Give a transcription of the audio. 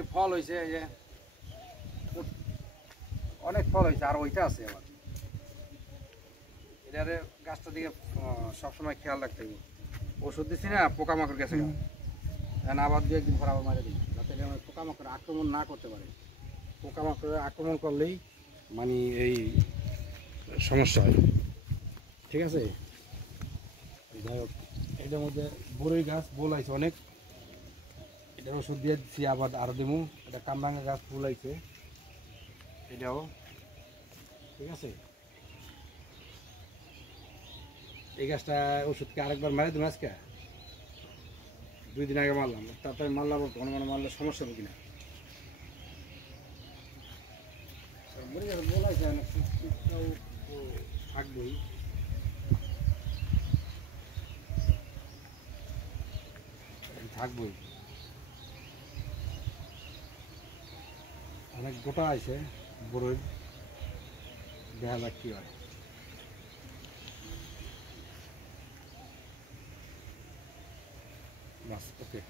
যে ফল হয়েছে, এই যে অনেক ফল হয়েছে, আর ওইটা আছে আবার। এটারে গাছটা দিকে সবসময় খেয়াল রাখতে হবে। ওষুধ দিচ্ছি না, পোকামাকড় গেছে, আবার 2-1 দিন পর আবার মারা দিই, যাতে পোকামাকড় আক্রমণ না করতে পারে। পোকামাকড় আক্রমণ করলেই মানে এই সমস্যা হয়। ঠিক আছে, যাই হোক, এটার মধ্যে বড়ই গাছ বোল আছে অনেক, এটার ওষুধ দিয়ে দিচ্ছি, আবার আরও দেবো। এটা কামরাঙ্গা গাছ ফুল আছে, এটাও ঠিক আছে। এই গাছটা ওষুধকে আরেকবার মারি দেবো আজকে, 2 দিন আগে মারলাম, তারপরে মারলাম ঘন ঘন মারলে সমস্যা হবে কিনা। বলাইছে অনেক থাকবেই। থাকবই, অনেক গোটা আছে বড়ই, দেখা যাক কি হয়। বাস, ওকে।